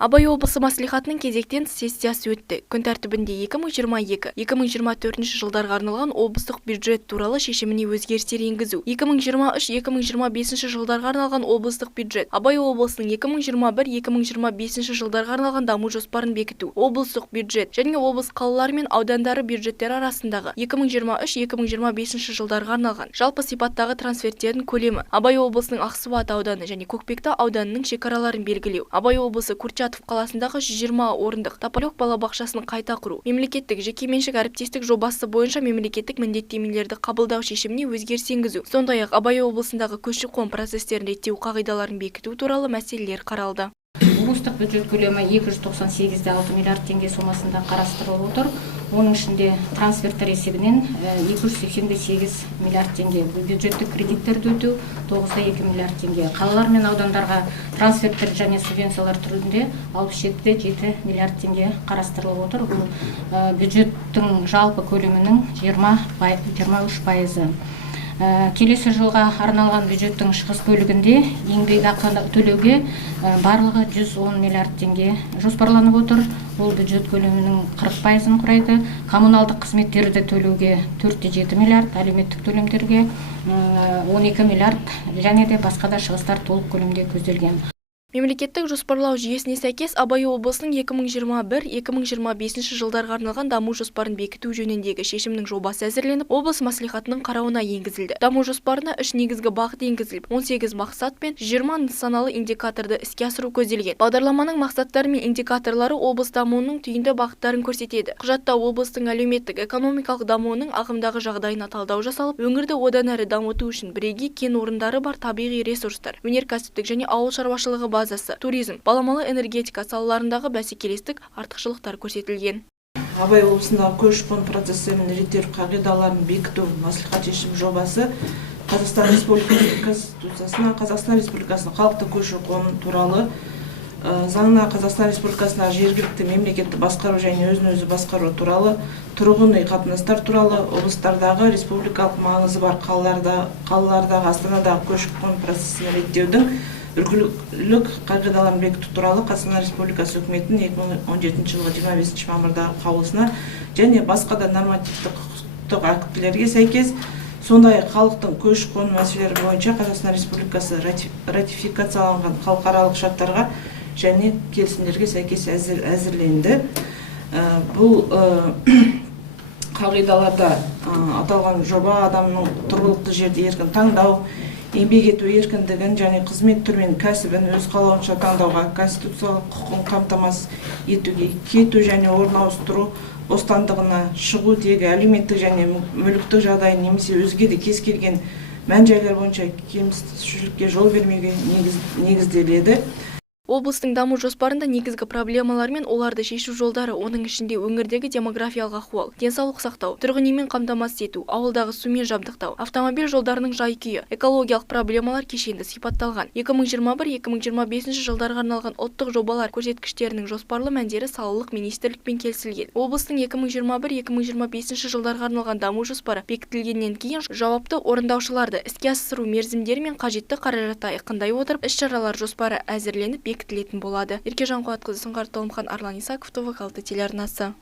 Абай облысы маслихатының кезектен сессиясы өтті. Күн тәртібінде 2022-2024 жылдарға арналған облыстық бюджет туралы шешіміне өзгерістер енгізу, 2023-2025 жылдарға арналған облыстық бюджет, Абай облысының 2021-2025 жылдарға арналған даму жоспарын бекіту, облыстық бюджет және облыс қалалары мен аудандары бюджеттері арасындағы 2023-2025 жылдарға арналған жалпы сипаттағы трансферттердің көлемі, Абай облысының Ақсуат ауданы және Көкпекті ауданының шекараларын белгілеу, Абай облысы Курчатов қаласындағы 120 орындық Тополек балабақшасын қайта құру, мемлекеттік жекеменшік әріптестік жобасы бойынша мемлекеттік міндеттемелерді қабылдау шешіміне өзгеріс енгізу, сондай-ақ Абай облысындағы көші-қон процестерін реттеу қағидаларын бекіту туралы мәселелер қаралды. Облыстық бюджет көлемі 298,6 миллиард теңге сомасында қарастырылып отыр. Оның ішінде трансферттер есебінен 288 миллиард теңге, бюджеттік кредиттерді өтеу 9,2 миллиард теңге, қалалар мен аудандарға трансферттер және субвенциялар түрінде 67,7 миллиард теңге қарастырылып отыр. Бұл бюджеттің жалпы көлемінің 23%. Келесі жылға арналған бюджеттің шығыс бөлігінде еңбекақы төлеуге барлығы 110 миллиард теңге жоспарланып отыр. Ол бюджет көлемінің 40%-ын құрайды. Коммуналдық қызметтерді төлеуге 4,7 миллиард, әлеуметтік төлемдерге 12 миллиард және де басқа да шығыстар толық көлемде көзделген. Мемлекеттік жоспарлау жүйесіне сәйкес Абай облысының 2021-2025 жылдарға арналған даму жоспарын бекіту жөніндегі шешімнің жобасы әзірленіп, облыс маслихатының қарауына енгізілді. Даму жоспарына 3 негізгі бағыт енгізіліп, 18 мақсат пен 20 нысаналы индикаторды іске асыру көзделген. Бағдарламаның мақсаттары мен индикаторлары облыс дамуының түйінді бағыттарын көрсетеді. Құжатта облыстың әлеуметтік-экономикалық дамуының ағымдағы жағдайына талдау жасалып, өңірді одан әрі дамыту үшін бірегей кен орындары бар табиғи ресурстар, өнеркәсіптік және ауыл шаруашылығы базасы, туризм, баламалы энергетика салаларындағы бәсекелестік артықшылықтар көрсетілген. Абай облысындағы көші-қон процестерін реттеу қағидаларын бекіту маслихат шешім жобасы Қазақстан Республикасы Конституциясына, Қазақстан Республикасының халықты көші-қон туралы заңына, Қазақстан Республикасына жергілікті мемлекетті басқару және өзін-өзі басқару туралы, тұрғын үй қатынастар туралы, облыстардағы республикалық маңызы бар қалалардағы, Астанадағы көші-қон процесін реттеудің үлгілік қағидаларын бекіту туралы Қазақстан Республикасы үкіметінің 2017 жылғы 25 мамырдағы қаулысына және басқа да нормативтік құқықтық актілерге сәйкес, сондай-ақ халықтың көші-қон мәселелері бойынша Қазақстан Республикасы ратификацияланған халықаралық шарттарға және келісімдерге сәйкес әзірленді. Бұл қағидаларда аталған жоба адамның тұрғылықты жерде еркін таңдау, еңбек ету еркіндігін және қызмет түрмен кәсібін өз қалауынша таңдауға, конституциялық құқығын қамтамасыз етуге, кету және орын ауыстыру бостандығына, шығу тегі, әлеуметтік және мүліктік жағдай немесе өзге де кез келген мән-жайлар бойынша кемсітушілікке жол бермеуге негізделеді. Облыстың даму жоспарында негізгі проблемалар мен оларды шешу жолдары, оның ішінде өңірдегі демографиялық ахуал, денсаулық сақтау, тұрғын үймен қамтамасыз ету, ауылдағы сумен жабдықтау, автомобиль жолдарының жай-күйі, экологиялық проблемалар кешенді сипатталған. 2021-2025 жылдарға арналған ұлттық жобалар көрсеткіштерінің жоспарлы мәндері салалық министрлікпен келісілген. Облыстың 2021-2025 жылдарға арналған даму жоспары бекітілгеннен кейін жауапты орындаушыларды іске асыру мерзімдері мен қажетті қаражатты айқындай отырып, іс-шаралар жоспары әзірленіп бекітілетін болады. Еркежан Қуатқызы, Сұңғат Толымхан, Арлан Исаков, ТВ қалты телеарнасы.